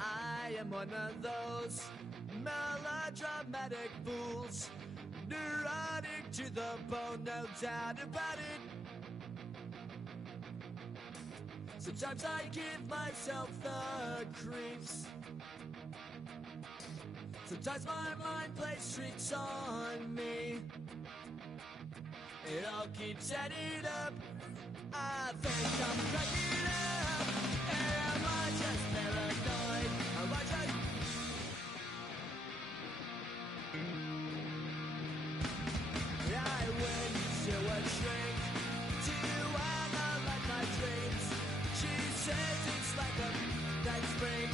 I am one of those melodramatic fools, neurotic to the bone, no doubt about it. Sometimes I give myself the creeps. Sometimes my mind plays tricks on me. It all keeps adding up. I think I'm cracking up. Am I just paranoid? Am I just... I went to a shrink to analyze my dreams. She says it's like a night spring.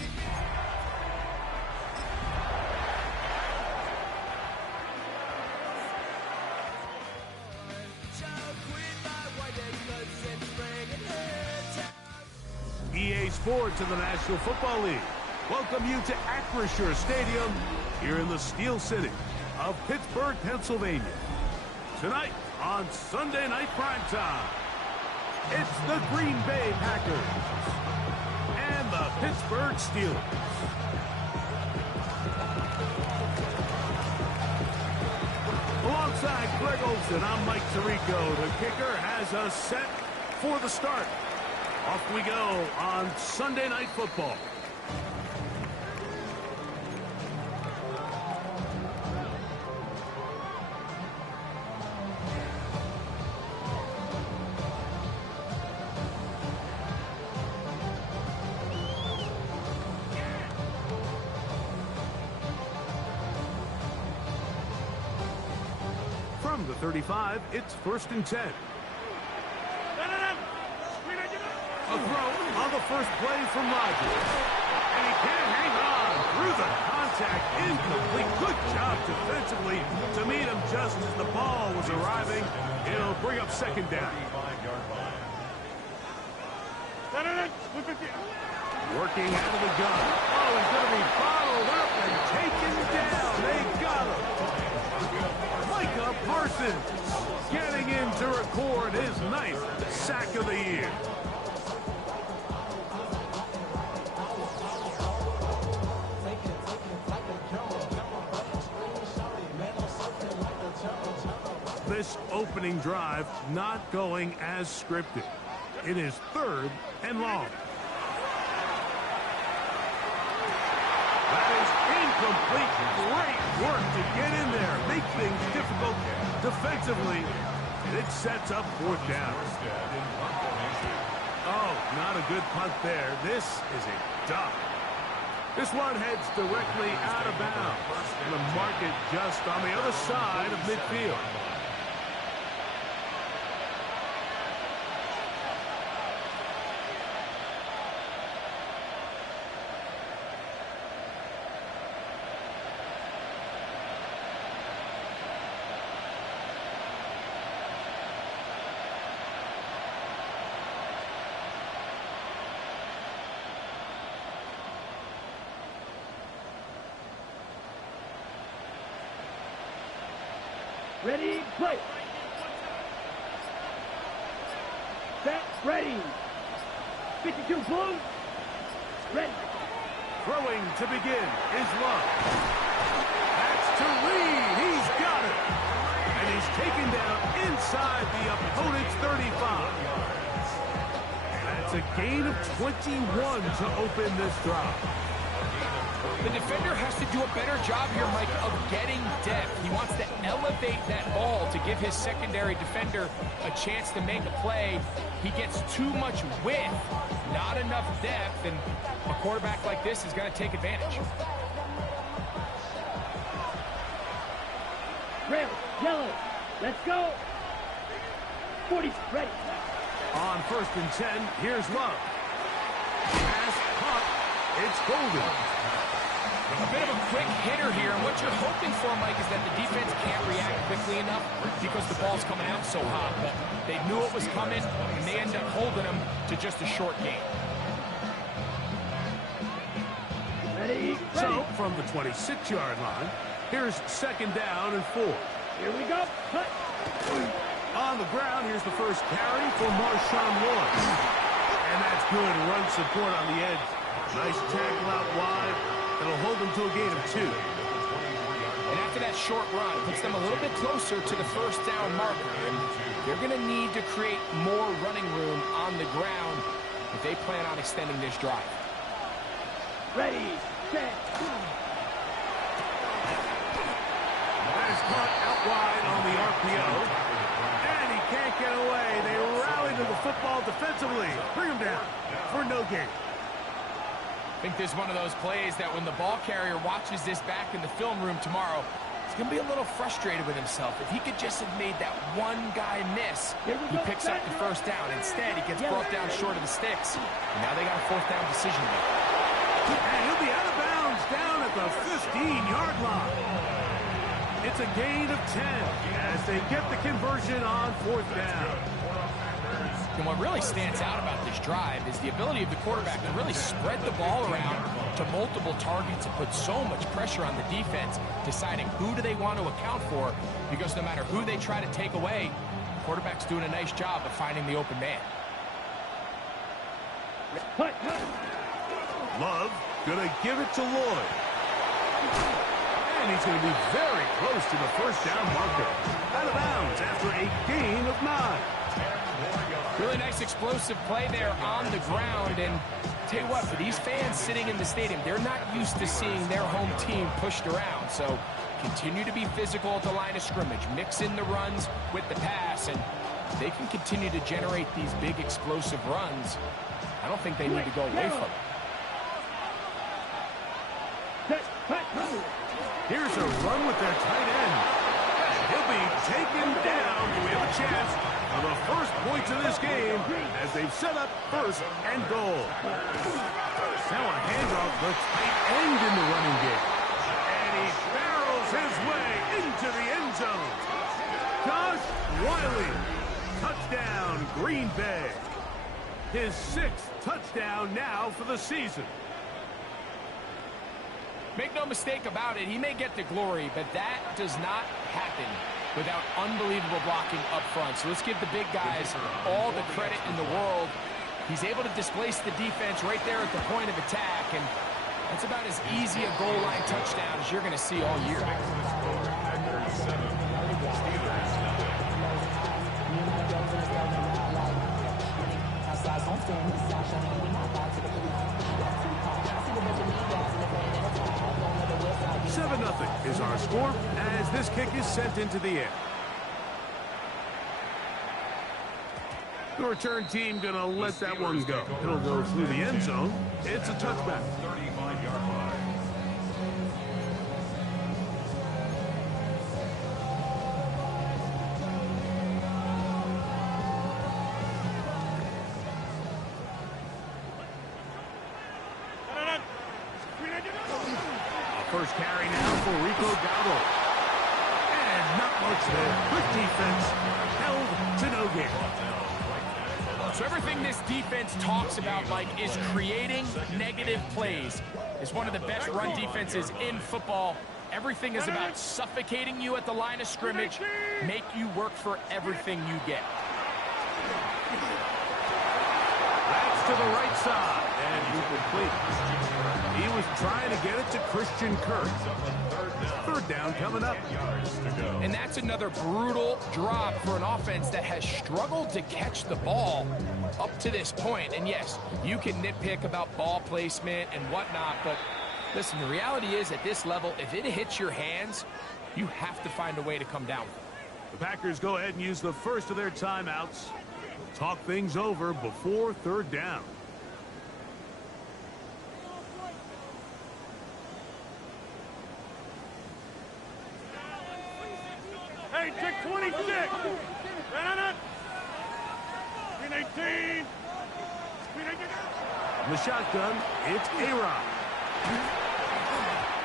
EA Sports in the National Football League welcome you to Acrisure Stadium here in the Steel City of Pittsburgh, Pennsylvania. Tonight on Sunday Night Primetime, it's the Green Bay Packers and the Pittsburgh Steelers. Alongside Greg Olsen, I'm Mike Tirico. The kicker has us set for the start. Off we go on Sunday Night Football. From the 35, it's 1st and 10. A throw on the first play from Rodgers. And he can't hang on through the contact. Incomplete. Good job defensively to meet him just as the ball was arriving. It'll bring up second down. Working out of the gun. Oh, he's going to be bottled up and taken down. They got him. Micah Parsons getting in to record his 9th sack of the year. This opening drive not going as scripted. It is 3rd and long. That is incomplete. Great work to get in there. Make things difficult defensively. And it sets up 4th down. Oh, not a good punt there. This is a duck. This one heads directly out of bounds. And the market just on the other side of midfield. Ready, play. Set, ready. 52 blue. Ready. Throwing to begin is Love. That's to Reed. He's got it. And he's taken down inside the opponent's 35. That's a gain of 21 to open this drive. The defender has to do a better job here, Mike, of getting depth. He wants to elevate that ball to give his secondary defender a chance to make a play. He gets too much width, not enough depth, and a quarterback like this is going to take advantage. Red, yellow, let's go. 40, ready. On 1st and 10, here's Love. Pass caught. It's golden. A bit of a quick hitter here, and what you're hoping for, Mike, is that the defense can't react quickly enough because the ball's coming out so hot. But they knew it was coming, and they end up holding them to just a short gain. Ready. So, from the 26-yard line, here's 2nd down and 4. Here we go. Cut. On the ground, here's the first carry for Marshawn Lawrence. And that's good run support on the edge. Nice tackle out wide. It'll hold them to a gain of 2. And after that short run, puts them a little bit closer to the first down marker. And they're going to need to create more running room on the ground if they plan on extending this drive. Ready, set, That is caught out wide on the RPO. And he can't get away. They rally to the football defensively. Bring him down for no gain. I think this is one of those plays that when the ball carrier watches this back in the film room tomorrow, he's going to be a little frustrated with himself. If he could just have made that one guy miss, he picks up the first down. Instead, he gets brought down short of the sticks. And now they got a fourth down decision to make. And he'll be out of bounds down at the 15-yard line. It's a gain of 10 as they get the conversion on fourth down. And what really stands out about this drive is the ability of the quarterback to really spread the ball around to multiple targets and put so much pressure on the defense, deciding who do they want to account for, because no matter who they try to take away, the quarterback's doing a nice job of finding the open man. Love gonna give it to Lloyd. And he's gonna be very close to the first down marker. Out of bounds after a gain of 9. Really nice explosive play there on the ground. And tell you what, for these fans sitting in the stadium, they're not used to seeing their home team pushed around. So continue to be physical at the line of scrimmage. Mix in the runs with the pass, and they can continue to generate these big explosive runs. I don't think they need to go away from it. Here's a run with their tight end. He'll be taken down. We have a chance for the first points of this game as they've set up first and goal. Now a handoff, the tight end in the running game. And he barrels his way into the end zone. Josh Wiley, touchdown, Green Bay. His 6th touchdown now for the season. Make no mistake about it, he may get the glory, but that does not happen without unbelievable blocking up front. So let's give the big guys all the credit in the world. He's able to displace the defense right there at the point of attack, and that's about as easy a goal line touchdown as you're going to see all year. 7-0 is our score as this kick is sent into the air. The return team gonna let that one go. It'll go through the end zone. It's a touchback. 35-yard line. First carry now for Rico Dowdle. And not much there. Quick defense held to no gain. So everything this defense talks about, Mike, is creating negative plays. It's one of the best run defenses in football. Everything is about suffocating you at the line of scrimmage, make you work for everything you get. That's to the right side, and incomplete. He was trying to get it to Christian Kirk. Third down coming up. And that's another brutal drop for an offense that has struggled to catch the ball up to this point. And yes, you can nitpick about ball placement and whatnot, but listen, the reality is at this level, if it hits your hands, you have to find a way to come down with it. The Packers go ahead and use the first of their timeouts. Talk things over before third down. Hey, check 26. Run it. 18. In the shotgun, it's A-Rod.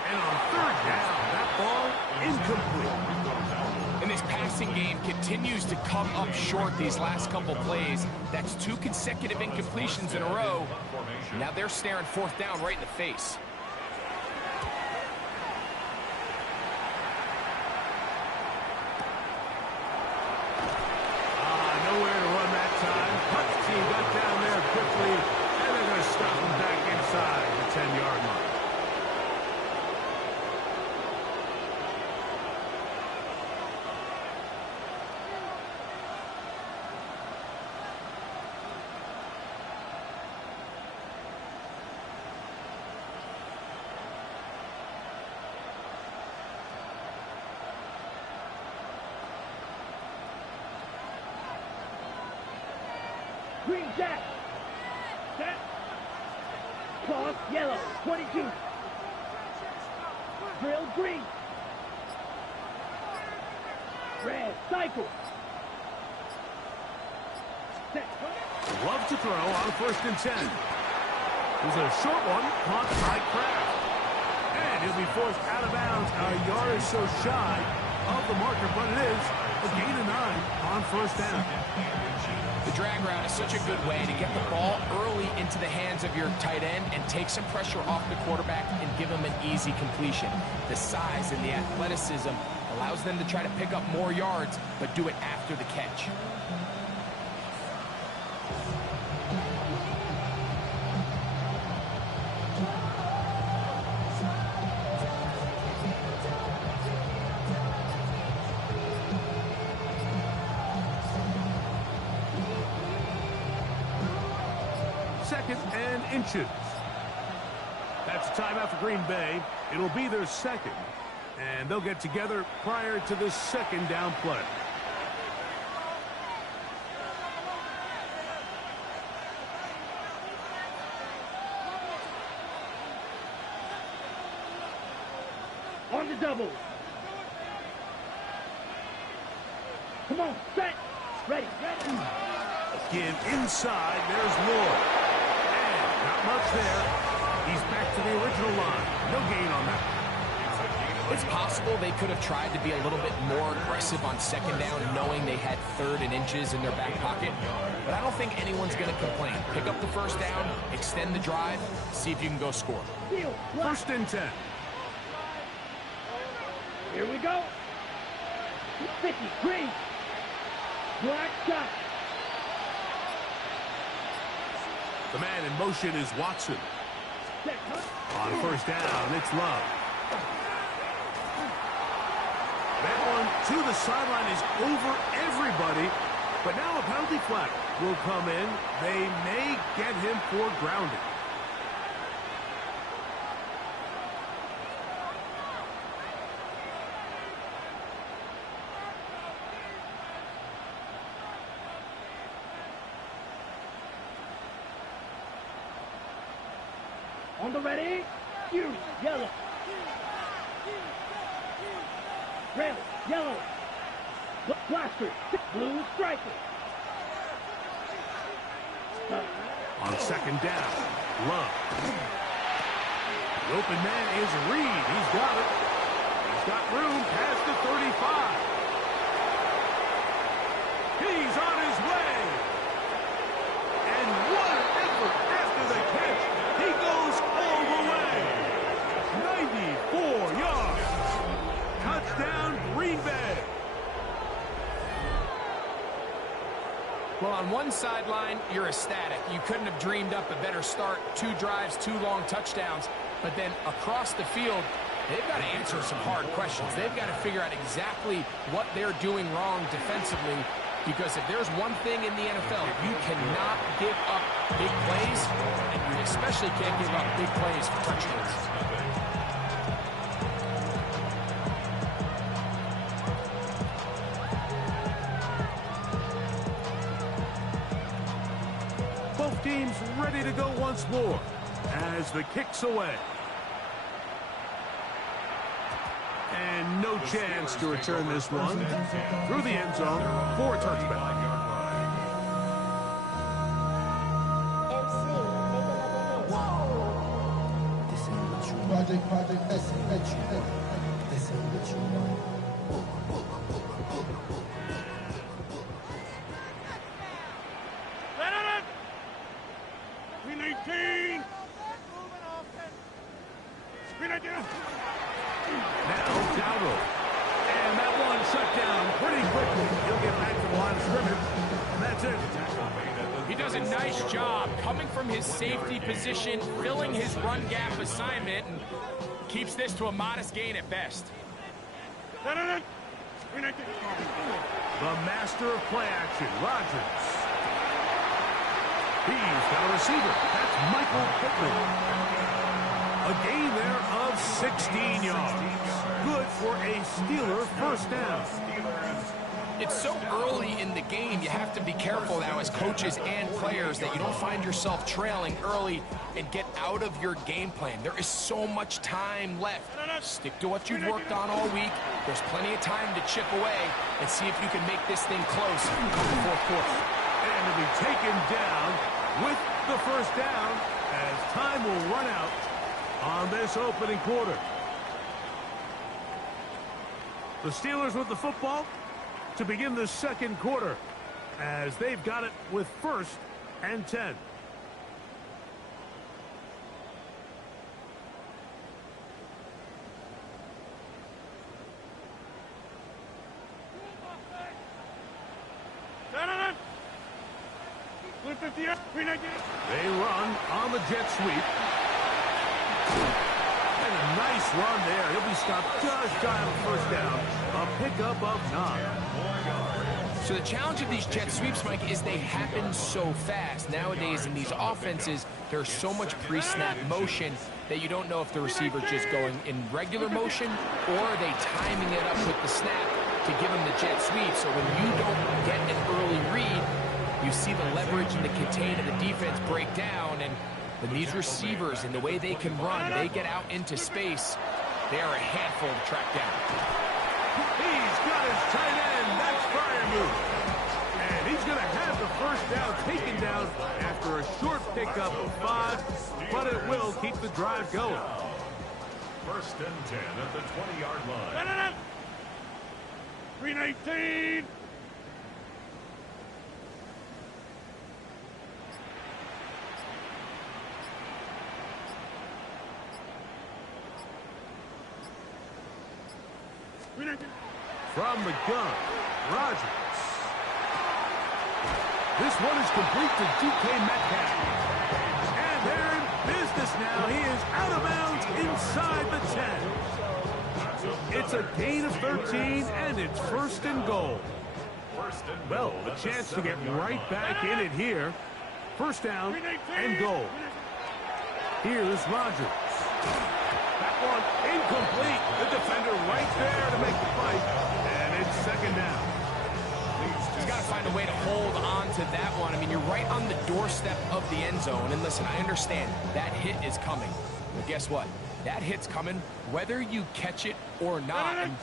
And on third down, that ball incomplete. And this passing game continues to come up short these last couple plays. That's 2 consecutive incompletions in a row. Now they're staring fourth down right in the face. Nowhere to run that time. Hunt's team got down there quickly, and they're going to stop him back inside. 30-yard line. Green jack. Set. Cross yellow. 22. Drill green. Red cycle. Set. Love to throw on 1st and 10. Here's a short one caught by Kraft. And he'll be forced out of bounds. A yard or so shy of the marker, but it is a gain of 9 on 1st down. The drag route is such a good way to get the ball early into the hands of your tight end and take some pressure off the quarterback and give him an easy completion. The size and the athleticism allows them to try to pick up more yards, but do it after the catch. Second and inches. That's a timeout for Green Bay. It'll be their second, and they'll get together prior to the 2nd down play. On the double. Come on, set. Ready. Give inside. There's Lord. And not much there. He's back to the original line. No gain on that. It's possible they could have tried to be a little bit more aggressive on 2nd down, knowing they had 3rd and inches in their back pocket. But I don't think anyone's going to complain. Pick up the 1st down, extend the drive, see if you can go score. 1st and 10. Here we go. 50, green. Black shot. The man in motion is Watson. Set, On 1st down, it's Love. That one to the sideline is over everybody. But now a penalty flag will come in. They may get him for grounding. On the ready. Fury, yellow. Red, yellow. Blaster, blue striker. On 2nd down, Love. The open man is Reed. He's got it. He's got room past the 35. He's on his way. And what an effort after the catch. He goes all the way. 94 yards. Touchdown, Green Bay. Well, on one sideline, you're ecstatic. You couldn't have dreamed up a better start. 2 drives, 2 long touchdowns. But then across the field, they've got to answer some hard questions. They've got to figure out exactly what they're doing wrong defensively. Because if there's one thing in the NFL, you cannot give up big plays, and you especially can't give up big plays for touchdowns. Both teams ready to go once more as the kick's away. And no chance to return this one through the end zone for a touchback. Project, this ain't what you want. Now Dowdle. And that one shut down pretty quickly. He'll get back to the line of scrimmage. And that's it. He does a nice job coming from his safety position, filling his run gap assignment, and keeps this to a modest gain at best. The master of play action, Rodgers. He's got a receiver. That's Michael Pittman. A gain there of 16 yards. Good for a Steeler first down. It's so early in the game, you have to be careful now as coaches and players that you don't find yourself trailing early and get out of your game plan. There is so much time left. Stick to what you've worked on all week. There's plenty of time to chip away and see if you can make this thing close in the fourth quarter. And to be taken down with the first down as time will run out on this opening quarter. The Steelers with the football to begin the second quarter as they've got it with 1st and 10. They run on the jet sweep. And a nice run there. He'll be stopped just shy of a first down. A pickup of 9. So the challenge of these jet sweeps, Mike, is they happen so fast. Nowadays in these offenses, there's so much pre-snap motion that you don't know if the receiver's just going in regular motion or are they timing it up with the snap to give him the jet sweep. So when you don't get an early read, you see the leverage and the contain of the defense break down, and when these receivers and the way they can run, they get out into space, they are a handful to track down. He's got his tight end. That's fire move. And he's going to have the first down taken down after a short pickup of 5, but it will keep the drive going. 1st and 10 at the 20-yard line. 319. From the gun, Rodgers. This one is complete to DK Metcalf. And they're in business now. He is out of bounds inside the 10. It's a gain of 13, and it's 1st and goal. Well, a chance to get right back in it here. 1st down and goal. Here's Rodgers. That one incomplete. The defender right there to make the fight. And it's 2nd down. He's got to find a way to hold on to that one. I mean, you're right on the doorstep of the end zone. And listen, I understand that hit is coming. But guess what? That hit's coming whether you catch it or not. And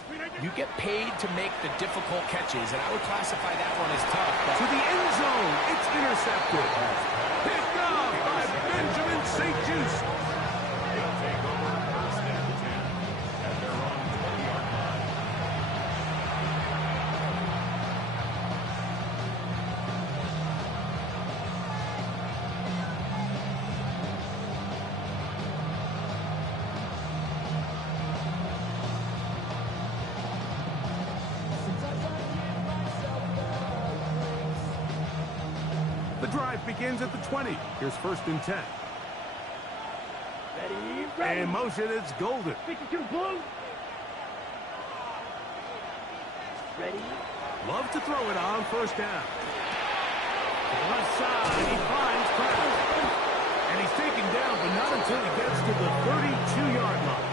you get paid to make the difficult catches. And I would classify that one as tough. To the end zone. It's intercepted. Picked off by Benjamin St. Just. The drive begins at the 20. Here's 1st and 10. Ready. And motion, it's Golden. 52 blue. Ready. Love to throw it on 1st down. To the left side, he finds Pratt. And he's taken down, but not until he gets to the 32-yard line.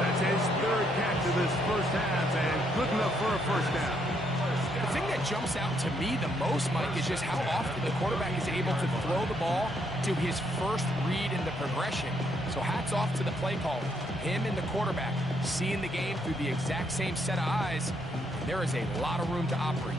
That's his 3rd catch of this first half, and good enough for a 1st down. The thing that jumps out to me the most, Mike, is just how often the quarterback is able to throw the ball to his first read in the progression. So hats off to the play caller. Him and the quarterback seeing the game through the exact same set of eyes. There is a lot of room to operate.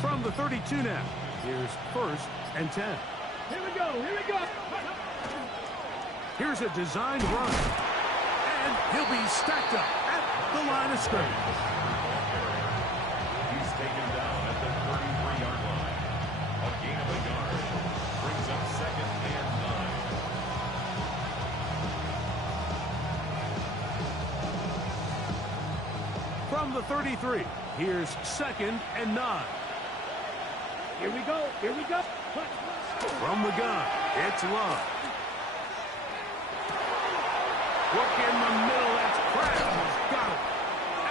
From the 32 now. Here's 1st and 10. Here we go. Here we go. Here's a designed run. And he'll be stacked up at the line of scrimmage. He's taken down at the 33-yard line. A gain of a yard brings up 2nd From the 33, here's 2nd and 9. Here we go. Here we go. From the gun, it's Love. Look in the middle, that's Crabbe. Got it.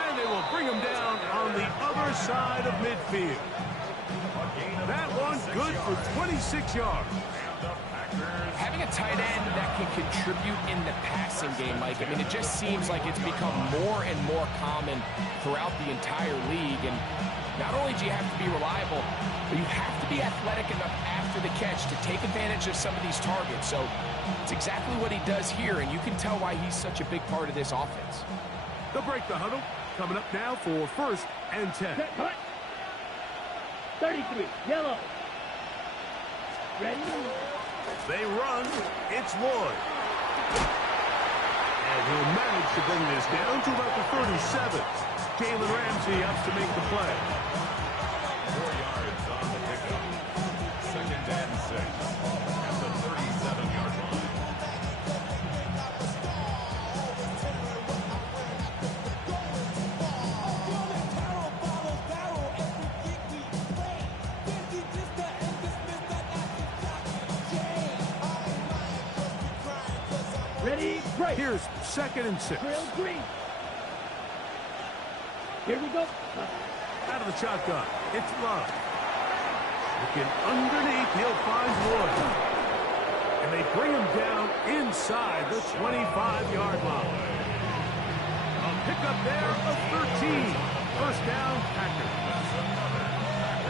And they will bring him down on the other side of midfield. That one good for 26 yards. Having a tight end that can contribute in the passing game, Mike, I mean, it just seems like it's become more and more common throughout the entire league. And not only do you have to be reliable, but you have to be athletic enough after the catch to take advantage of some of these targets. So it's exactly what he does here, and you can tell why he's such a big part of this offense. They'll break the huddle. Coming up now for 1st and 10. 33, yellow. Ready? They run. It's Lloyd. And he'll manage to bring this down to about the 37. Jalen Ramsey up to make the play. 4 yards on the pickup. 2nd and 6 at the 37-yard line. Ready? Break. Here's 2nd and 6. Trail green. Here we go. Out of the shotgun, it's Love. Looking underneath, he'll find Lloyd. And they bring him down inside the 25-yard line. A pickup there of 13. 1st down, Packers.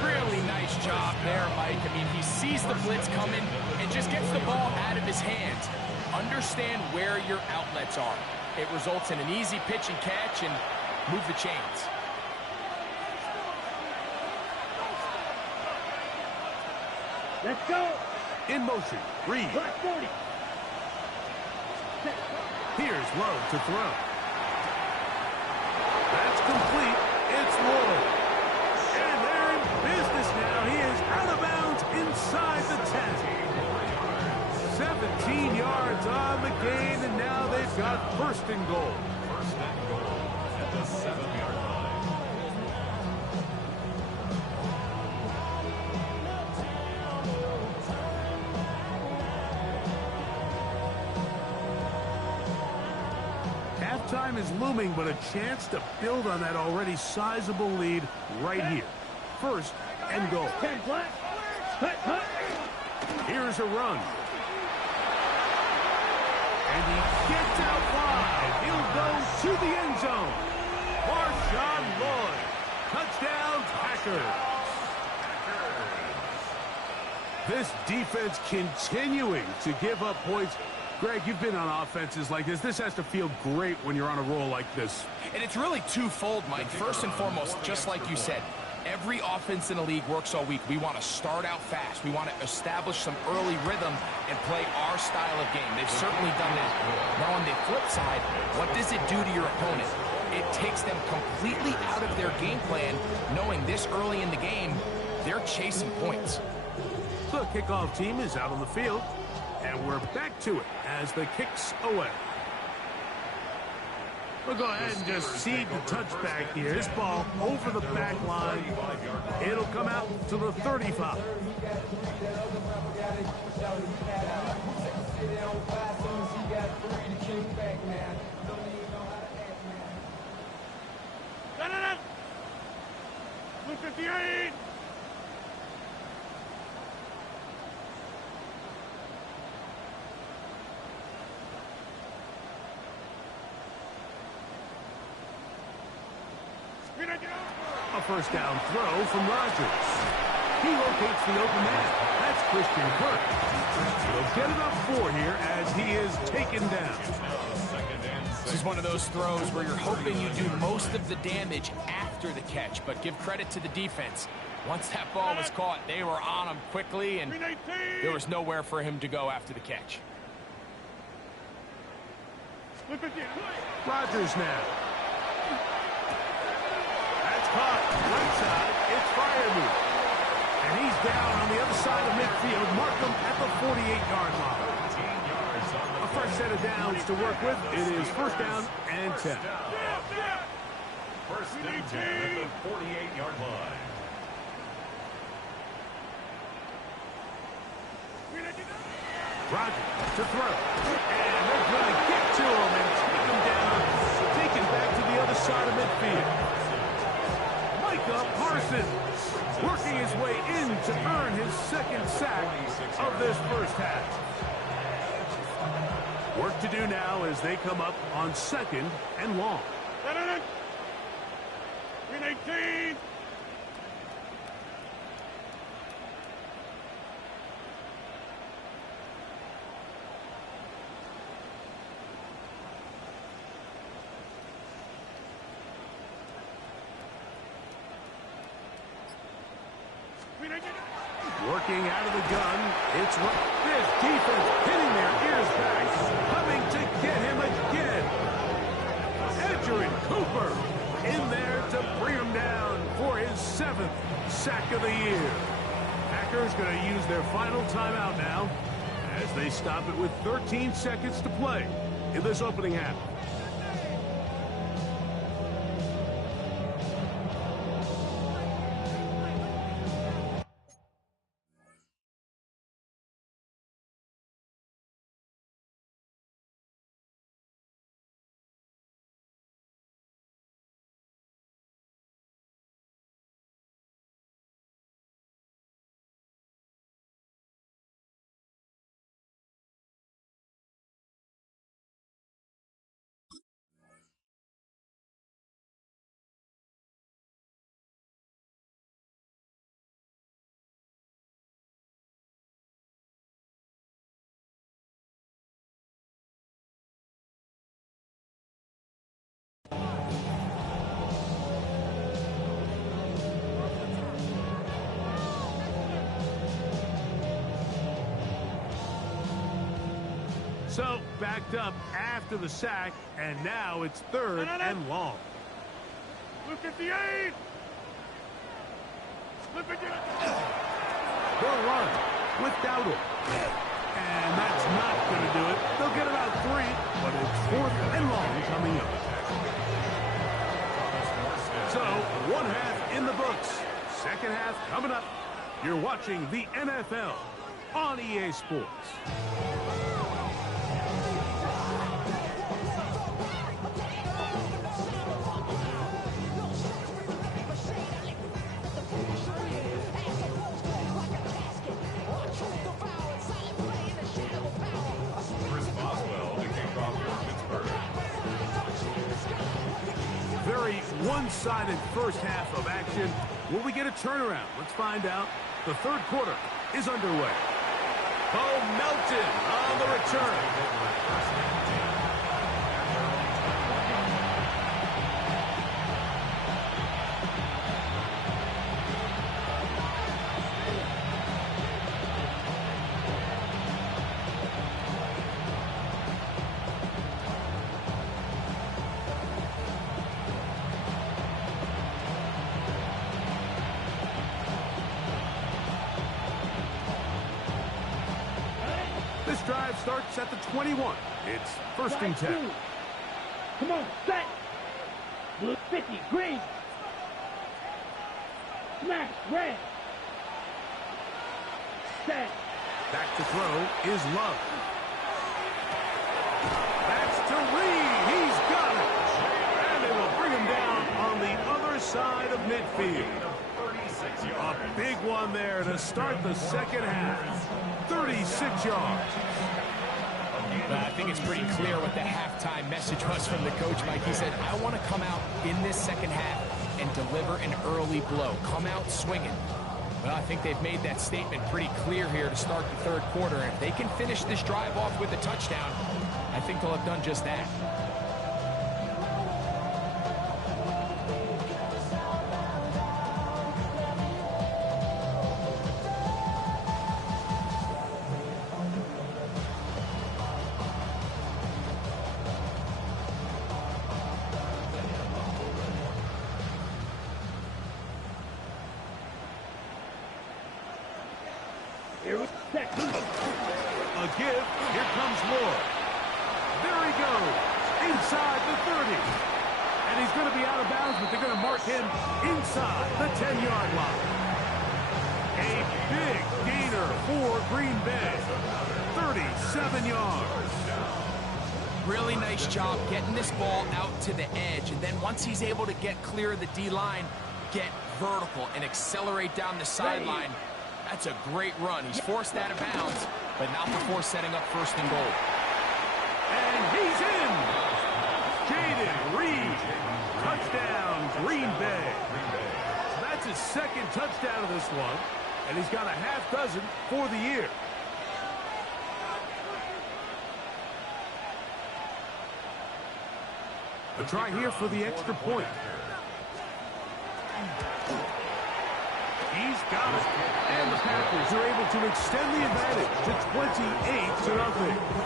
Really nice job there, Mike. I mean, he sees the blitz coming and just gets the ball out of his hands. Understand where your outlets are. It results in an easy pitch and catch and move the chains. Let's go. In motion, Reed. Black 40. Here's Love to throw. That's complete. It's Lloyd. And they're in business now. He is out of bounds inside the 10. 17 yards on the gain, and now they've got 1st and goal. 1st and goal at the 7-yard line. Halftime is looming, but a chance to build on that already sizable lead right here. 1st and goal. 10 black. Hut, hut. Here's a run. And he gets out wide. He'll go to the end zone. Marshawn Lloyd. Touchdown, Packers. This defense continuing to give up points. Greg, you've been on offenses like this. This has to feel great when you're on a roll like this. And it's really twofold, Mike. First and foremost, just like you said, every offense in the league works all week. We want to start out fast. We want to establish some early rhythm and play our style of game. They've certainly done that. Now, on the flip side, what does it do to your opponent? It takes them completely out of their game plan, knowing this early in the game, they're chasing points. The kickoff team is out on the field, and we're back to it as the kick's away. We'll go ahead and just seed the touchback here. This ball over the back line. It'll come out to the 35. Blue 58. A 1st down throw from Rodgers. He locates the open man. That's Christian Kirk. He'll get enough 4 here as he is taken down. This is one of those throws where you're hoping you do most of the damage after the catch, but give credit to the defense. Once that ball was caught, they were on him quickly, and there was nowhere for him to go after the catch. Rodgers now. That's caught. Right side. It's Freiermuth. And he's down on the other side of midfield. Mark him at the 48-yard line. A fresh set of downs to work with. It is 1st down and 10. First and 10 at the 48-yard line. Rodgers to throw. And they're going to get to him and take him down, take it back to the other side of midfield. Micah Parsons working his way in to earn his second sack of this first half. Work to do now as they come up on 2nd and long. 18. Working out of the gun, it's this defense hitting their ears back, coming to get him again. Edgerrin Cooper in there to bring him down for his 7th sack of the year. Packers going to use their final timeout now as they stop it with 13 seconds to play in this opening half. So, backed up after the sack, and now it's 3rd and long. Blue 58. Slip it. They'll run with Dowdle. And that's not going to do it. They'll get about 3, but it's 4th and long coming up. So, 1 half in the books. 2nd half coming up. You're watching the NFL on EA Sports. Very one-sided first half of action. Will we get a turnaround? Let's find out. The 3rd quarter is underway. Bo Melton on the return. This drive starts at the 21. It's 1st and 10. Come on, set. Blue 50, green. Smash, red. Set. Back to throw is Love. That's to Reed. He's got it. And they will bring him down on the other side of midfield. A big one there to start the 2nd half. 36 yards. I think it's pretty clear what the halftime message was from the coach, Mike. He said, I want to come out in this 2nd half and deliver an early blow. Come out swinging. Well, I think they've made that statement pretty clear here to start the 3rd quarter. And if they can finish this drive off with a touchdown, I think they'll have done just that. A give. Here comes Moore. There he goes. Inside the 30. And he's going to be out of bounds but they're going to mark him inside the 10-yard line. A big gainer for Green Bay. 37 yards. Really nice job getting this ball out to the edge. And then once he's able to get clear of the D-line, get vertical and accelerate down the sideline. That's a great run. He's forced out of bounds, but not before setting up first and goal. And he's in. Jaden Reed. Touchdown, Green Bay. So that's his second touchdown of this one, and he's got a half dozen for the year. A try here for the extra point. He's got it. And the Packers are able to extend the advantage to 28-0.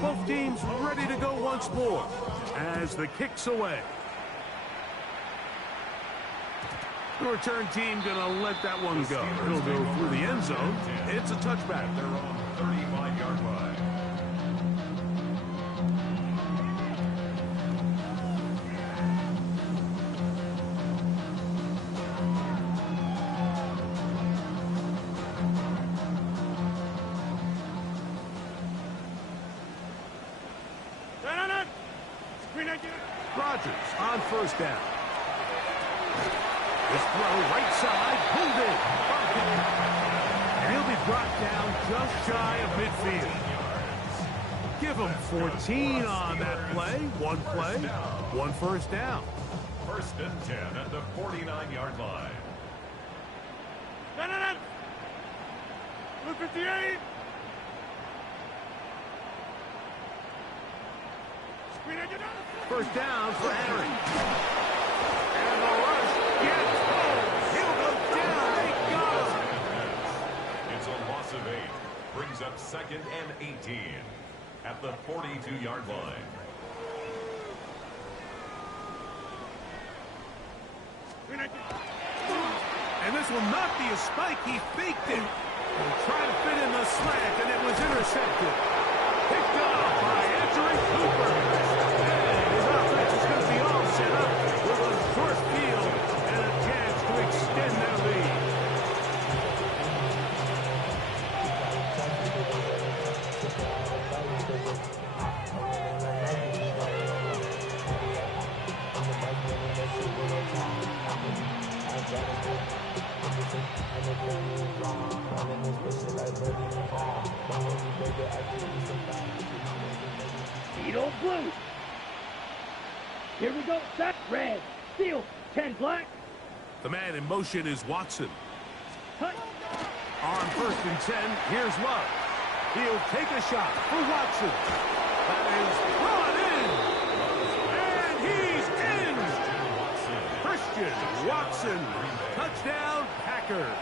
Both teams ready to go once more as the kick's away. The return team gonna let that one go. It'll go through the end zone. It's a touchback. They're on 35-yard line. Rodgers on first down. This throw right side, pulled in. And he'll be brought down just shy of midfield. Give him 14 on that play. One play, one first down. First and 10 at the 49-yard line. Blue 58. First down for Henry. And the rush gets home. He'll go down. They got him. It's a loss of 8. Brings up second and 18 at the 42-yard line. And this will not be a spike. He faked it. Trying to fit in the slant, and it was intercepted. Picked off by Anthony Cooper. And his offense is going to be all set up with a short field and a chance to extend their lead. Edo blue. Here we go. Set red. Field 10 black. The man in motion is Watson. Cut. On first and 10, here's Love. He'll take a shot for Watson. That is brought in. And he's in. Christian Watson. Touchdown, Packers.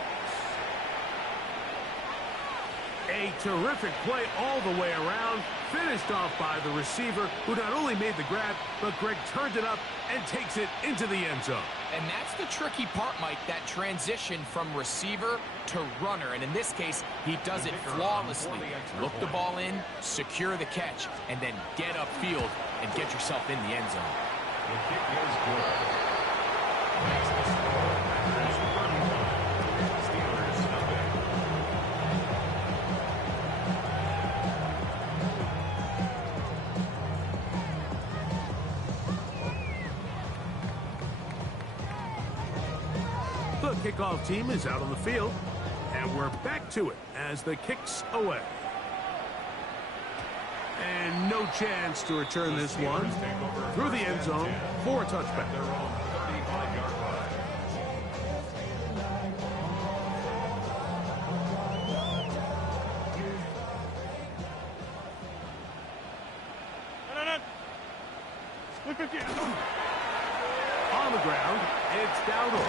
A terrific play all the way around, finished off by the receiver, who not only made the grab, but Greg turned it up and takes it into the end zone. And that's the tricky part, Mike, that transition from receiver to runner. And in this case, he does it flawlessly. Look the ball in, secure the catch, and then get upfield and get yourself in the end zone. The kick is good. Makes the score. Steelers nothing. The kickoff team is out on the field, and we're back to it as the kick's away. And no chance to return this one through the end zone for a touchback. Their own 35-yard line. On the ground, it's Dowdle.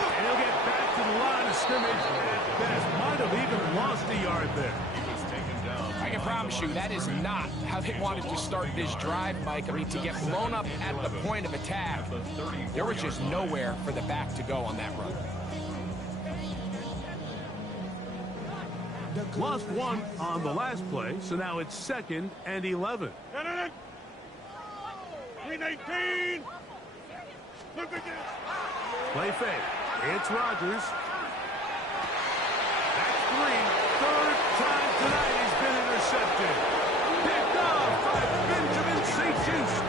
And he'll get back to the line of scrimmage. At best, might have even lost a yard there. He was taken down. I can promise you, that is not how they wanted to start this drive, Mike. I mean, to get blown up at the point of attack, there was just nowhere for the back to go on that run. Lost one on the last play, so now it's 2nd and 11. 319. Play fake. It's Rodgers. That's 3. Third time tonight he's been intercepted. Picked off by Benjamin St-Just.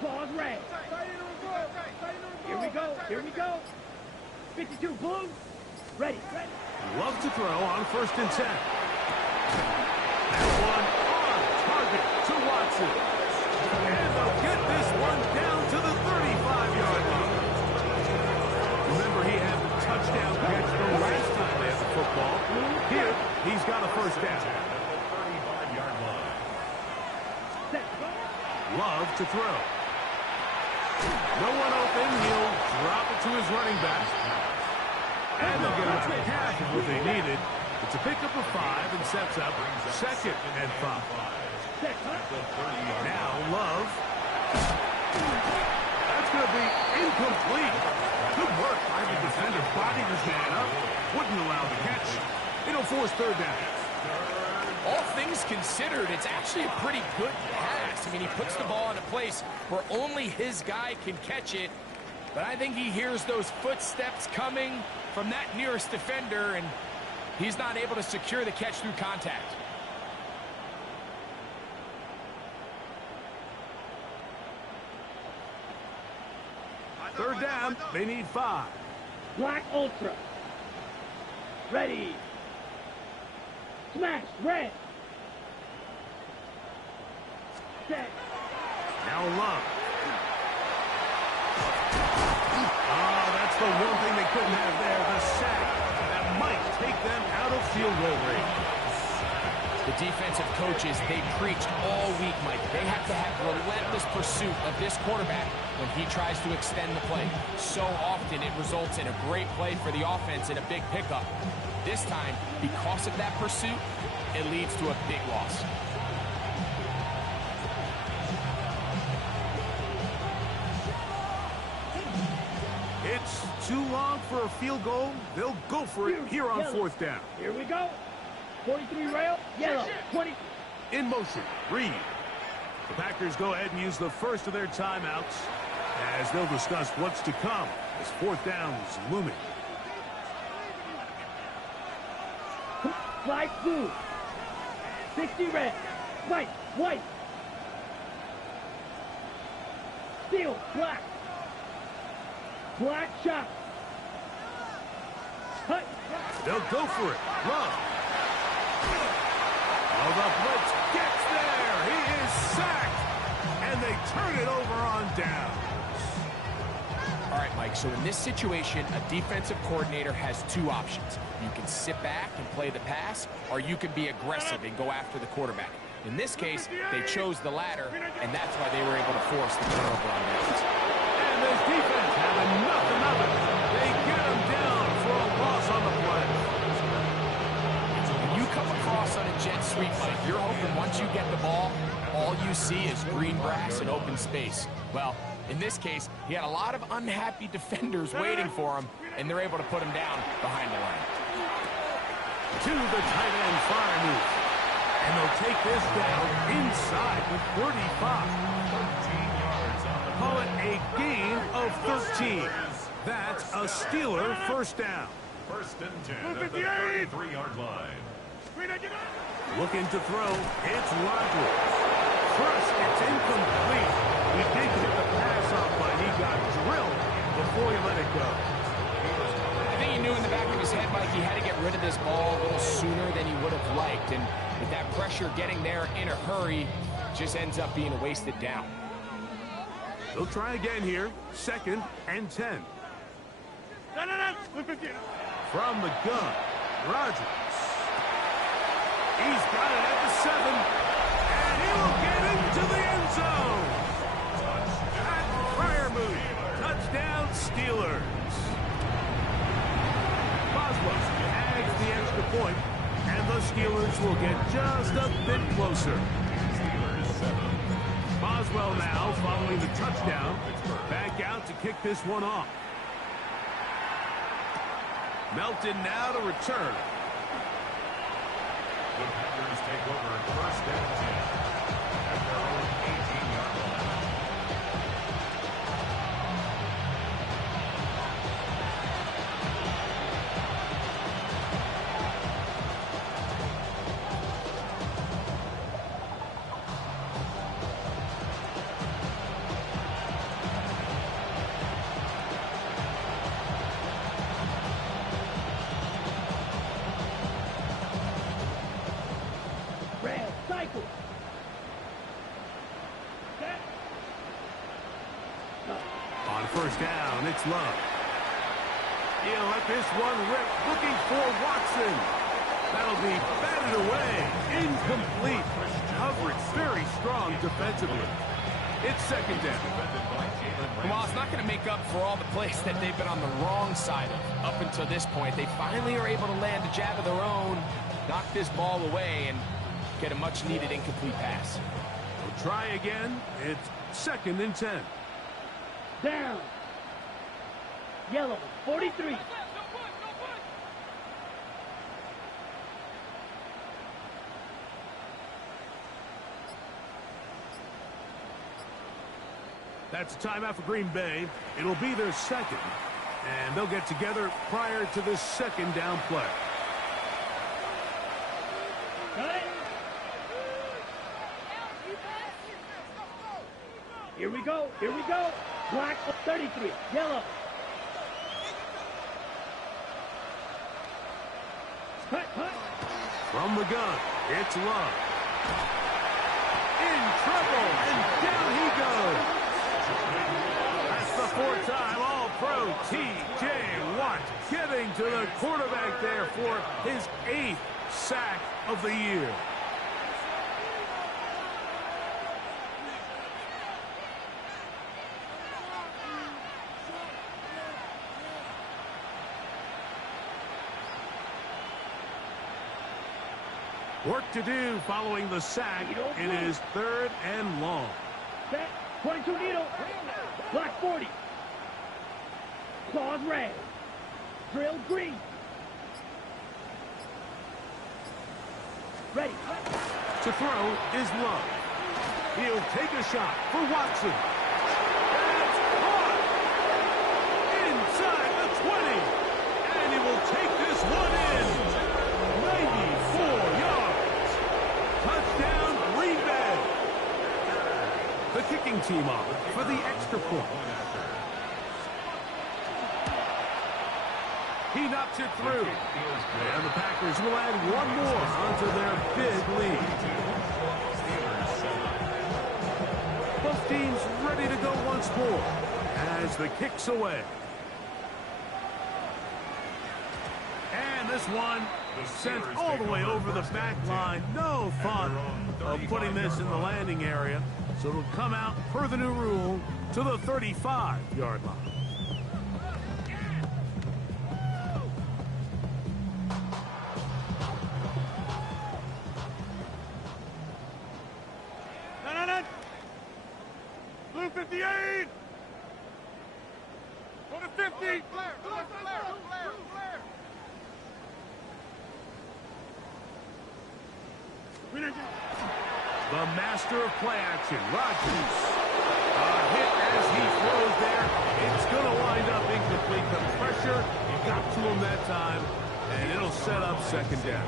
Claws red. Here we go. 52 blue. Ready. Love to throw on 1st and 10. That one on target to Watson. And they'll get this one down to the 35-yard line. Remember, he had the touchdown catch the last time they had the football. Here, he's got a 1st down. Love to throw. No one open. He'll drop it to his running back. And they'll get a half of what they needed. It's a pickup of 5 and sets up 2nd and 5. Now Love. That's going to be incomplete. Good work by the defender. Bodied his man up. Wouldn't allow the catch. It'll force 3rd down. All things considered, it's actually a pretty good pass. I mean, he puts the ball in a place where only his guy can catch it. But I think he hears those footsteps coming from that nearest defender, and he's not able to secure the catch through contact. Third down, they need 5. Black Ultra. Ready. Smash. Red. Set. Now Love. That's the one thing they couldn't have there, the sack. That might take them out of field goal range. The defensive coaches, they preached all week, Mike. They have to have relentless pursuit of this quarterback when he tries to extend the play. So often it results in a great play for the offense and a big pickup. This time, because of that pursuit, it leads to a big loss. It's too long for a field goal. They'll go for it here on 4th down. Here we go. 43 rail. Yellow. 20. In motion, Reed. The Packers go ahead and use the first of their timeouts as they'll discuss what's to come as 4th down is looming. Flag blue. 60 red. White. Steel. Black. Black shot. Hut. They'll go for it. Love. Oh, the blitz gets there. He is sacked. And they turn it over on down. All right, Mike, so in this situation, a defensive coordinator has 2 options. You can sit back and play the pass, or you can be aggressive and go after the quarterback. In this case, they chose the latter, and that's why they were able to force the turnover on downs. And this defense having nothing of it. They get him down for a loss on the play. When you come across on a jet sweep, Mike, you're hoping once you get the ball, all you see is green grass and open space. Well, in this case, he had a lot of unhappy defenders waiting for him, and they're able to put him down behind the line. To the tight end fire move. And they'll take this down inside the 35. 13 yards on the Call it a gain of 13. That's a Steeler 1st down. 1st and 10 at the 33-yard line. Looking to throw. It's Rodgers. First, it's incomplete. He did hit the pass rid of this ball a little sooner than he would have liked. And with that pressure getting there in a hurry, just ends up being a wasted down. They'll try again here. 2nd and 10. From the gun, Rodgers. He's got it at the 7, and he will get into the end zone. At Fryermuth, touchdown Steelers. Boswell adds the extra point, and the Steelers will get just a bit closer. Boswell now following the touchdown, back out to kick this one off. Melton now to return. The Packers take over 1st and 10 at their own 18-yard line. Red, cycle. Set. On 1st down, it's Love. He'll let this one rip, looking for Watson. That'll be batted away. Incomplete. Coverage very strong defensively. It's 2nd down. Well, it's not going to make up for all the plays that they've been on the wrong side of up until this point. They finally are able to land a jab of their own, knock this ball away, and get a much-needed incomplete pass. We'll try again. It's 2nd and 10. Down. Yellow, 43. That's a timeout for Green Bay. It'll be their 2nd, and they'll get together prior to this 2nd down play. Cut it. Here we go. Here we go. Black 33. Yellow. Cut. From the gun, it's Love. In trouble, and down he goes. That's the 4th-time All-Pro T.J. Watt getting to the quarterback there for his 8th sack of the year. Work to do following the sack. It is 3rd and long. Set. 22 needle. Black 40. Claws red. Drill green. Ready. To throw is Love. He'll take a shot for Watson. That's caught inside the 20. And he will take this one in. 94 yards. Touchdown, Green Bay. The kicking team on for the extra point. He knocks it through. And the Packers will add one more onto their big lead. Both teams ready to go once more as the kick's away. And this one sent all the way over the back line. No thought of putting this in the landing area. So it'll come out per the new rule to the 35-yard line. Blue 58! Go to 50! The master of play action, Rodgers. A hit as he throws there. It's going to wind up incomplete. The pressure got to him that time, and it'll set up 2nd down.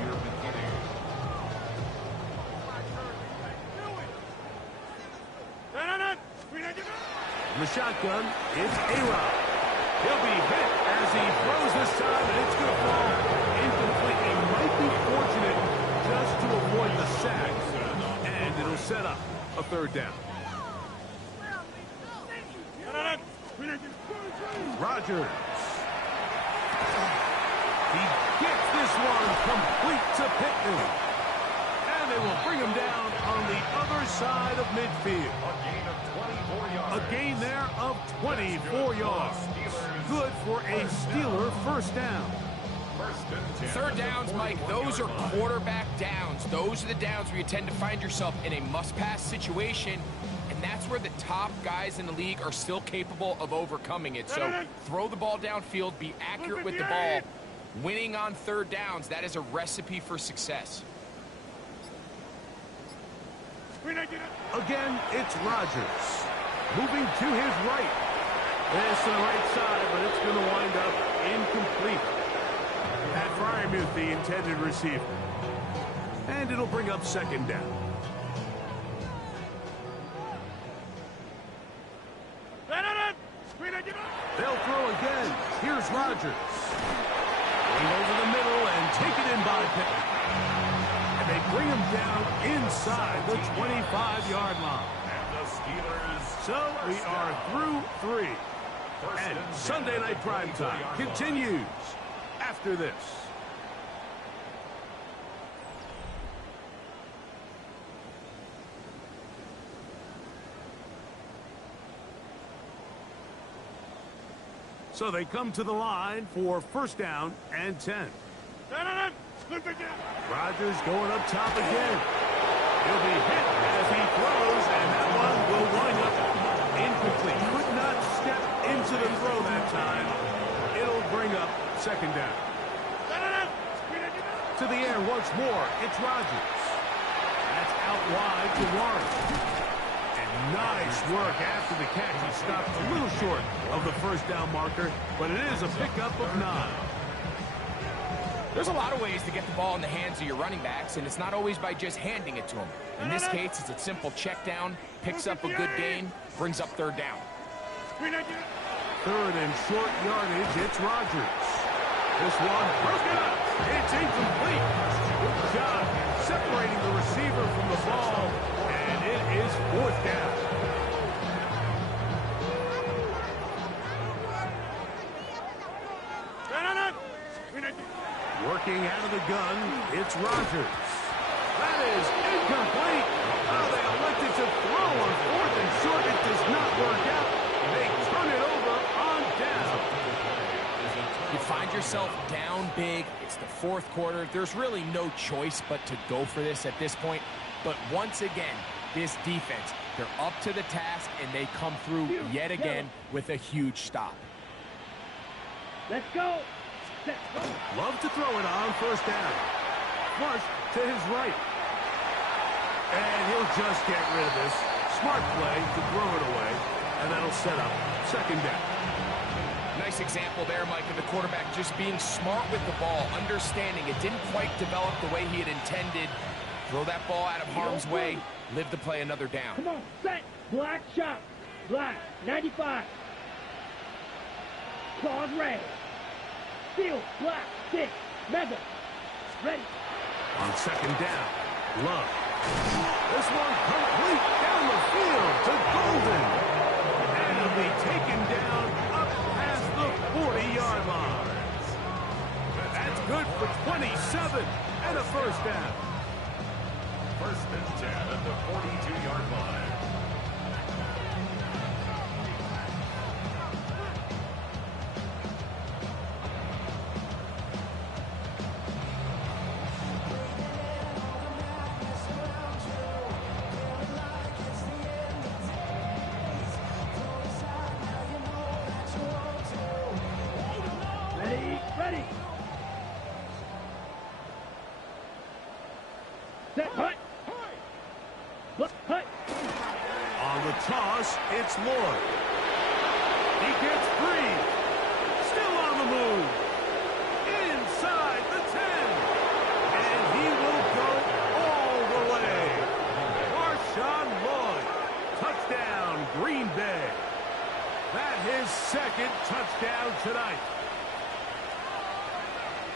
In the shotgun, it's A-Rod. He'll be hit as he throws this time, and it's going to fall incomplete. He might be fortunate just to avoid the sack, and it'll set up a third down. Rodgers. He gets this one complete to Pittman. And they will bring him down on the other side of midfield. A gain there of 24 yards. Good for a Steeler first down. Third downs, Mike, those are quarterback downs. Those are the downs where you tend to find yourself in a must-pass situation, and that's where the top guys in the league are still capable of overcoming it. So throw the ball downfield, be accurate with the ball. Winning on third downs, that is a recipe for success. Again, it's Rodgers. Moving to his right. This to the right side, but it's going to wind up incomplete. Pat Fryermuth, the intended receiver. And it'll bring up second down. They'll throw again. Here's Rodgers. Going over the middle and taken in by Pittman. And they bring him down inside the 25-yard line. So we are through three. And Sunday Night Primetime continues after this. So they come to the line for first down and 10. Rodgers going up top again. He'll be hit as he throws, and that one will wind up incomplete. Could not step into the throw that time. It'll bring up second down. To the air once more. It's Rodgers. That's out wide to Warren. And nice work after the catch. He stopped a little short of the first down marker, but it is a pickup of 9. There's a lot of ways to get the ball in the hands of your running backs, and it's not always by just handing it to them. In this case, it's a simple check down, picks up a good gain, brings up third down. Third and short yardage, it's Rodgers. This one broken up. It's incomplete. Good job separating the receiver from the ball, and it is fourth down. Working out of the gun, it's Rodgers. That is incomplete. Oh, they elected to throw on fourth and short. It does not work out. They turn it over on down. You find yourself down big. It's the fourth quarter. There's really no choice but to go for this at this point. But once again, this defense, they're up to the task, and they come through yet again with a huge stop. Let's go. Love to throw it on first down. Flush to his right. And he'll just get rid of this. Smart play to throw it away. And that'll set up second down. Nice example there, Mike, of the quarterback just being smart with the ball, understanding it didn't quite develop the way he had intended. Throw that ball out of harm's way, live to play another down. Come on, set. Black shot. Black, 95. Claws red. Steel, black, 6. Mega. Ready. On second down, Love. This one complete down the field to Golden. And it'll be taken down up past the 40-yard line. That's good for 27 and a first down. First and 10 at the 42-yard line. Ready. Set. Hut. Hut. On the toss, it's Lloyd. He gets free. Still on the move. Inside the 10. And he will go all the way. Marshawn Lloyd. Touchdown, Green Bay. That hit his second touchdown tonight.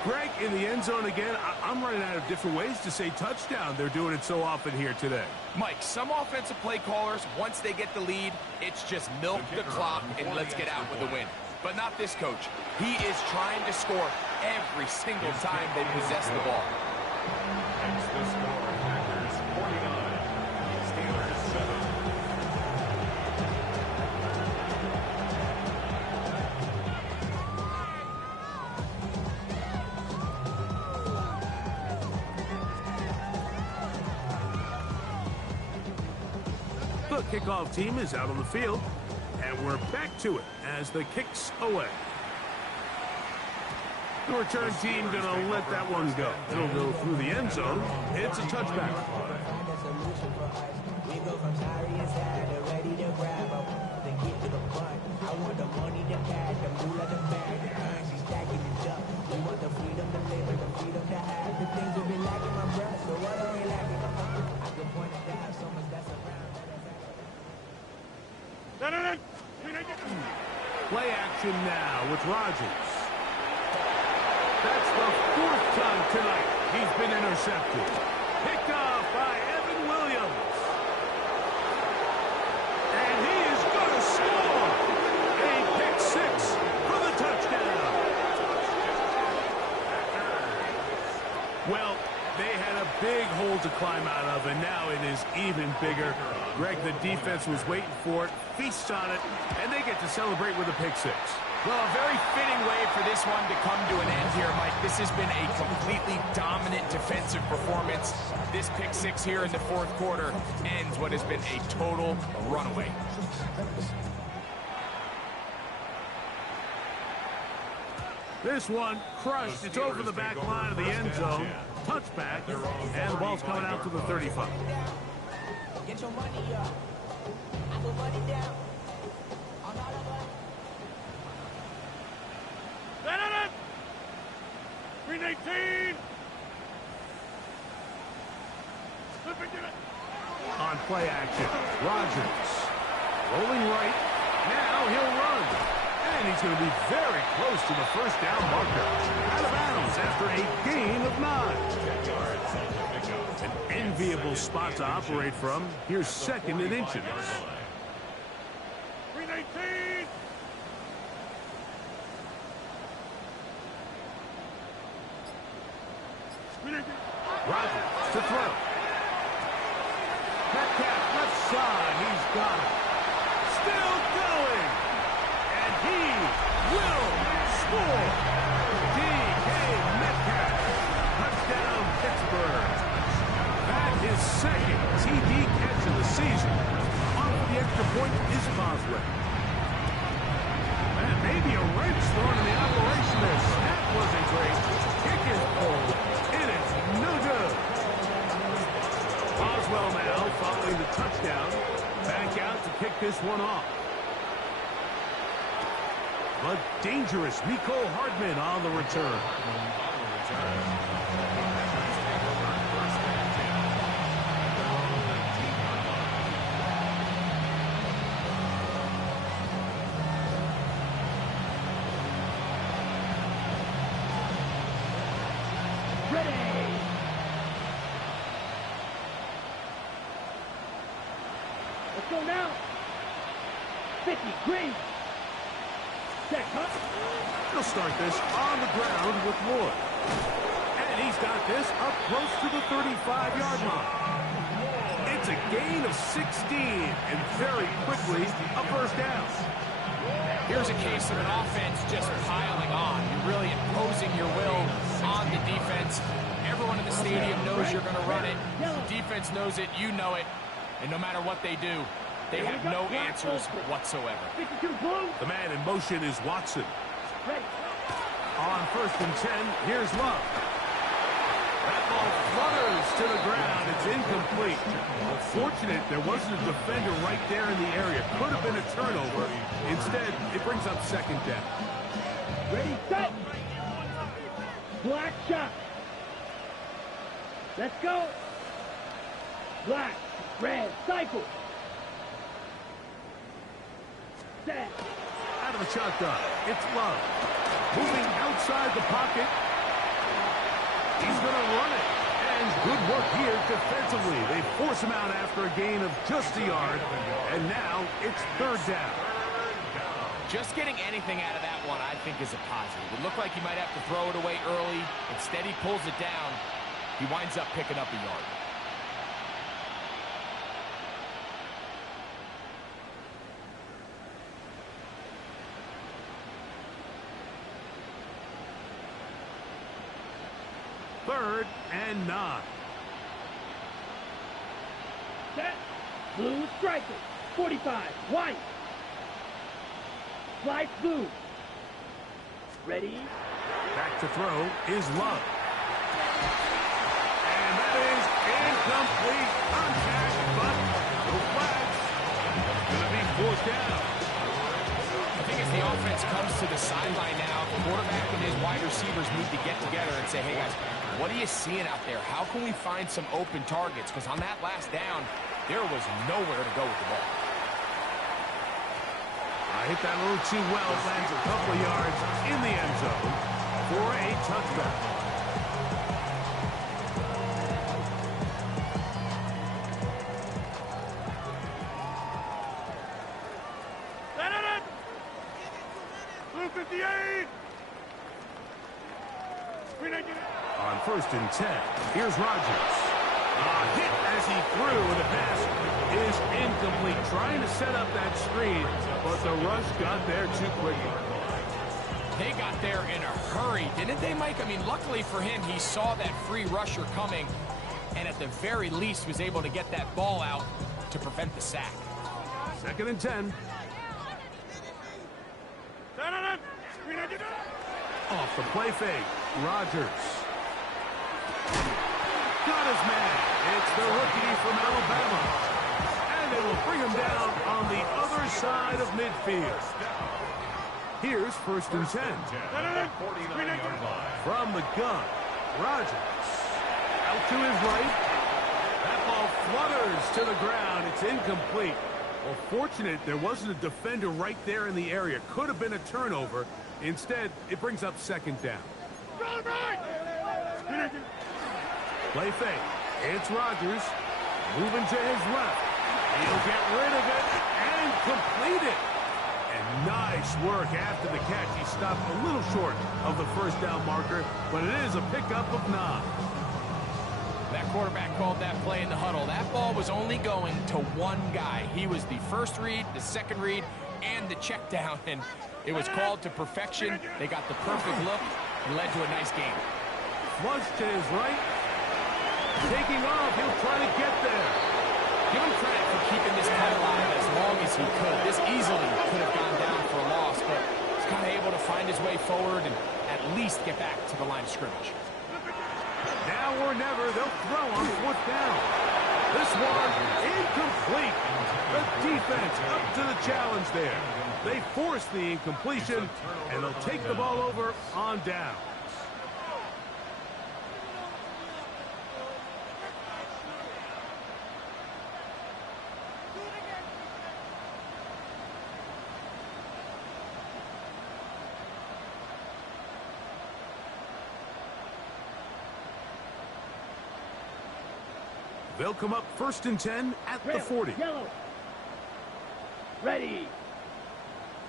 Greg, in the end zone again, I'm running out of different ways to say touchdown. They're doing it so often here today. Mike, some offensive play callers, once they get the lead, it's just milk the clock and let's get out with a win. But not this coach. He is trying to score every single time they possess the ball. It's the score. Packers 49, Steelers 7. The kickoff team is out on the field, and we're back to it as the kick's away. The return team gonna let that one go. It'll go through the end zone. It's a touchback. We go from sorry and sad to ready to grab up. Then get to the front. I want the money, the cash, the moolah, the bag, the currency stacking it up. We want the freedom to live and the freedom to have. The things we've been lacking, my breath. So what are we lacking? I can point it out so much that's around. Play action now with Rodgers. That's the fourth time tonight he's been intercepted. Picked off by Evan Williams. And he is going to score. A pick six for the touchdown. Well, they had a big hole to climb out of, and now it is even bigger. Greg, the defense was waiting for it, feasts on it, and they get to celebrate with a pick six. Well, a very fitting way for this one to come to an end here, Mike. This has been a completely dominant defensive performance. This pick six here in the fourth quarter ends what has been a total runaway. This one crushed. It's over the back line of the end zone. Touchback, and the ball's coming out to the 35. Get your money up. I put money down. On all of us. 319. On play action, Rodgers rolling right. Now he'll run. And he's going to be very close to the first down marker. Out of bounds after a gain of 9. 10 yards on the pickup. An enviable spot to operate from. Here's second and inches. 319. Rodgers to throw. Metcalf left side. He's got it. Still going. And he will score. D.K. Metcalf. Touchdown, Pittsburgh. That is second TD catch of the season. On for the extra point is Boswell. And maybe a wrench thrown in the operation there. Snap wasn't great. Kick is pulled. It is no good. Boswell now following the touchdown. Back out to kick this one off. But dangerous Mecole Hardman on the return. Ready. Let's go now. 50, green. Check, huh? He'll start this on the ground with Lloyd. And he's got this up close to the 35-yard line. It's a gain of 16, and very quickly a first down. Here's a case of an offense just piling on. You're really imposing your will on the defense. Everyone in the stadium knows you're going to run it. The defense knows it, you know it. And no matter what they do, they have no answers whatsoever. 52 blue. The man in motion is Watson. Ready. On first and 10, here's Love. That ball flutters to the ground. It's incomplete. Fortunate there wasn't a defender right there in the area. Could have been a turnover. Instead, it brings up second down. Ready, set. Black shot. Let's go. Black, red, cycle. Set. Out of the shotgun. It's Love. Moving outside the pocket. He's going to run it. And good work here defensively. They force him out after a gain of just a yard. And now it's third down. Just getting anything out of that one, I think, is a positive. It looked like he might have to throw it away early. Instead, he pulls it down. He winds up picking up a yard. Third and 9. Set. Blue striker. 45. White. Flight blue. Ready. Back to throw is Love. And that is incomplete. Contact, but no flags. Going to be fourth down. I think as the offense comes to the sideline now, the quarterback and his wide receivers need to get together and say, hey, guys, what are you seeing out there? How can we find some open targets? Because on that last down, there was nowhere to go with the ball. I hit that a little too well. Lands a couple of yards in the end zone for a touchdown. Blue 58. On first and 10, here's Rodgers. A hit as he threw, and the pass is incomplete. Trying to set up that screen, but the rush got there too quickly. They got there in a hurry, didn't they, Mike? I mean, luckily for him, he saw that free rusher coming, and at the very least was able to get that ball out to prevent the sack. Second and 10. Off the play fake, Rodgers. Got his man. It's the rookie from Alabama. And they will bring him down on the other side of midfield. Here's first and 10. 49-yard line. From the gun, Rodgers. Out to his right. That ball flutters to the ground. It's incomplete. Well, fortunate there wasn't a defender right there in the area. Could have been a turnover. Instead, it brings up second down. Play fake. It's Rodgers. Moving to his left. He'll get rid of it and complete it. And nice work after the catch. He stopped a little short of the first down marker, but it is a pickup of 9. That quarterback called that play in the huddle. That ball was only going to one guy. He was the first read, the second read, and the check down. And it was called to perfection. They got the perfect look and led to a nice game. Flush to his right. Taking off. He'll try to get there. Give him credit for keeping this play alive as long as he could. This easily could have gone down for a loss, but he's kind of able to find his way forward and at least get back to the line of scrimmage. Now or never, they'll throw on fourth down. This one incomplete. The defense up to the challenge there. They force the incompletion, and they'll take the ball over on down. They'll come up first and 10 at the 40. Yellow. Ready.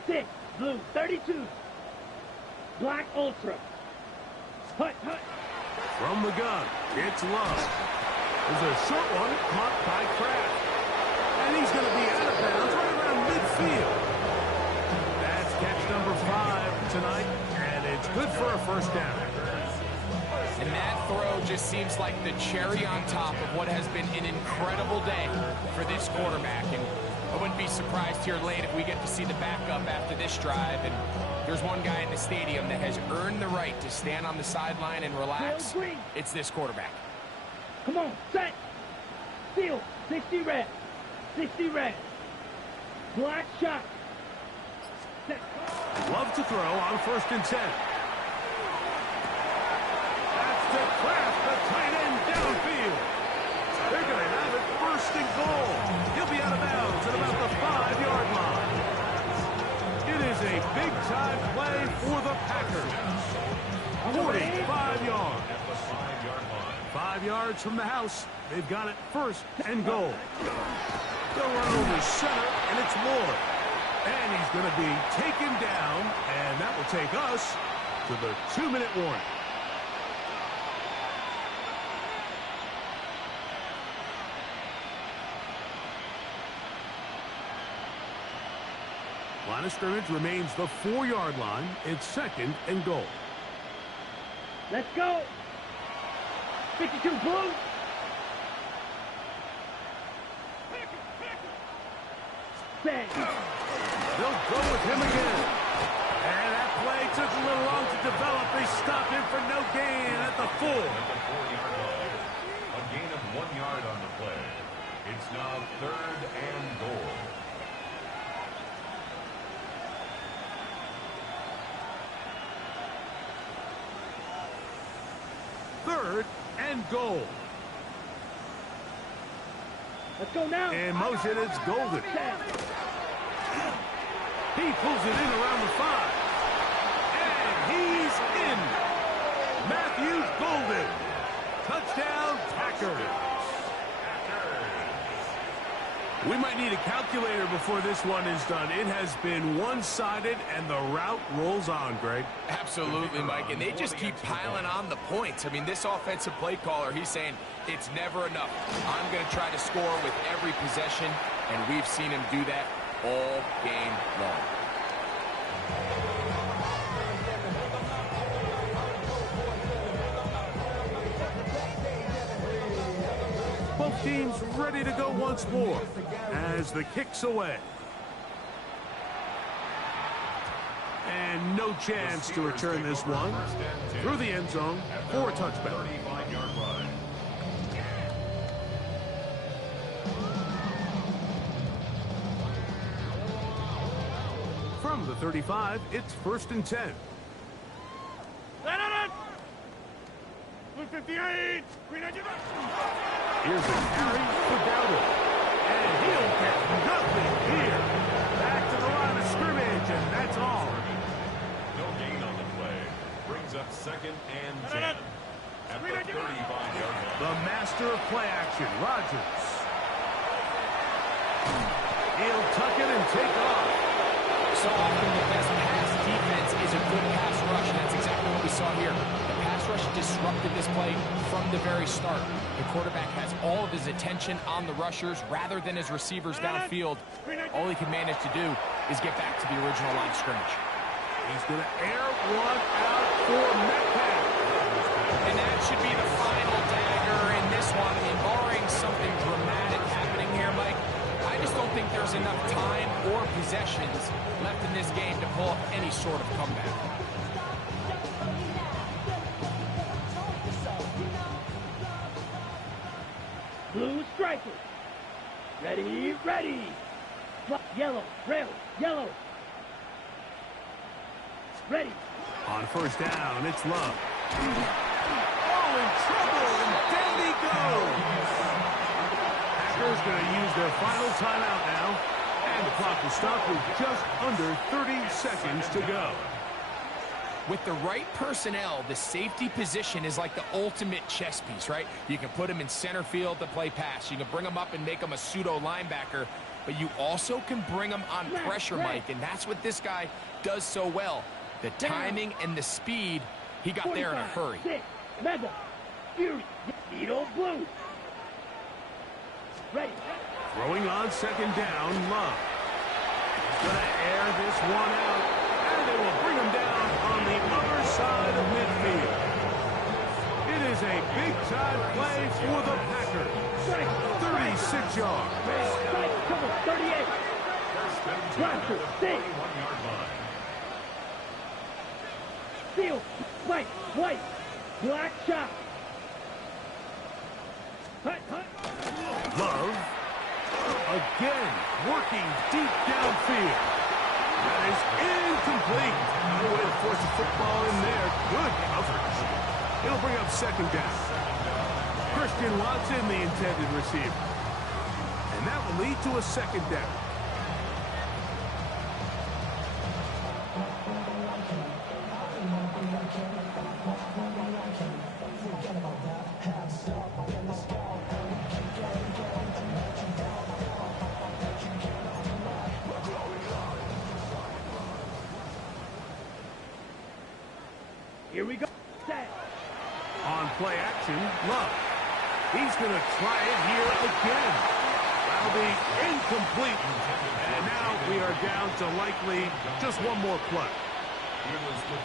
6. Blue. 32. Black ultra. Hut, hut. From the gun, it's Love. There's a short one caught by Kraft. And he's going to be out of bounds right around midfield. That's catch number 5 tonight, and it's good for a first down. And that throw just seems like the cherry on top of what has been an incredible day for this quarterback. And I wouldn't be surprised here late if we get to see the backup after this drive. And there's one guy in the stadium that has earned the right to stand on the sideline and relax. It's this quarterback. Come on, set. Field. 60 red. 60 red. Black shot. Set. Love to throw on first and 10. To Kraft, the tight end downfield. They're going to have it first and goal. He'll be out of bounds at about the 5-yard line. It is a big big-time play for the Packers. 45 yards. At the 5-yard line. 5 yards from the house. They've got it first and goal. They'll run over center, and it's Moore. And he's going to be taken down, and that will take us to the 2-minute warning. Line of scrimmage remains the 4-yard line. It's second and goal. Let's go. 52 blue. Bang. They'll go with him again. And that play took a little long to develop. They stopped him for no gain at the 4. At the 4-yard line. A gain of 1 yard on the play. It's now 3rd and goal. Third and goal. Let's go now. In motion, it's Golden. He pulls it in around the 5. And he's in. Matthew Golden. Touchdown, Packers. We might need a calculator before this one is done. It has been one-sided, and the route rolls on, Greg. Absolutely, Mike, and they just keep piling on the points. I mean, this offensive play caller, he's saying it's never enough. I'm going to try to score with every possession, and we've seen him do that all game long. Both teams ready to go once more as the kick's away. And no chance to return this one through the end zone for a touchback. 35-yard line. From the 35, it's 1st and 10. Let it! Blue 58! Here's a carry for Dowdle. And he'll get nothing here. Back to the line of scrimmage, and that's all. No gain on the play. Brings up 2nd and 10. At the 35-yard line. The master of play action, Rodgers. He'll tuck it and take off. So often the best pass defense is a good pass rush, and that's exactly what we saw here. The pass rush disrupted this play from the very start. The quarterback has all of his attention on the rushers rather than his receivers downfield. All he can manage to do is get back to the original line of scrimmage. He's going to air one out for Metcalf. And that should be the final dagger in this one. I mean, barring something dramatic happening here, Mike, I just don't think there's enough time or possessions left in this game to pull up any sort of comeback. Blue strikers. Ready, ready. Yellow, red, yellow. Ready. On 1st down, it's Love. Oh, in trouble, and down he goes. Packers going to use their final timeout now. And the clock will stop with just under 30 seconds to go. With the right personnel, the safety position is like the ultimate chess piece, right? You can put him in center field to play pass. You can bring him up and make him a pseudo linebacker, but you also can bring him on pressure, Mike, and that's what this guy does so well. The timing and the speed, he got there in a hurry. Madden, Fury, Needle Blue. Ready. Throwing on 2nd down, Love. He's going to air this one out, and they will bring him down on the other side of midfield. It is a big-time play for the Packers. 36 yards. Strike, cover, 38. Blaster, 6. 21-yard line. Steel, white, white, black shot. Hut, hut. Love, again, working deep downfield. That is incomplete. He would have forced the football in there. Good coverage. It'll bring up 2nd down. Christian Watson, the intended receiver. And that will lead to a 2nd down. Here we go. Set. On play action, Love. He's going to try it here again. That'll be incomplete. And now we are down to likely just one more play.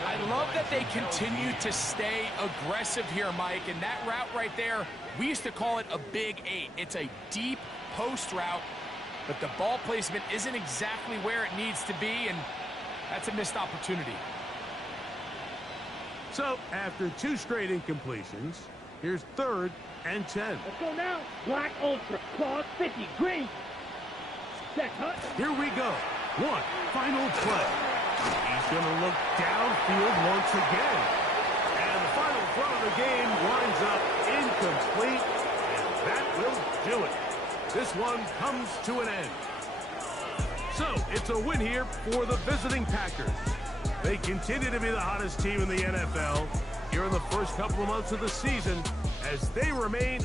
I love that they continue to stay aggressive here, Mike, and that route right there, we used to call it a big 8. It's a deep post route, but the ball placement isn't exactly where it needs to be, and that's a missed opportunity. So, after 2 straight incompletions, here's 3rd and 10. Let's go now. Black Ultra. Clause 50. Green. Set. Hut. Here we go. One final play. He's going to look downfield once again. And the final throw of the game winds up incomplete. And that will do it. This one comes to an end. So, it's a win here for the visiting Packers. They continue to be the hottest team in the NFL here in the first couple of months of the season as they remain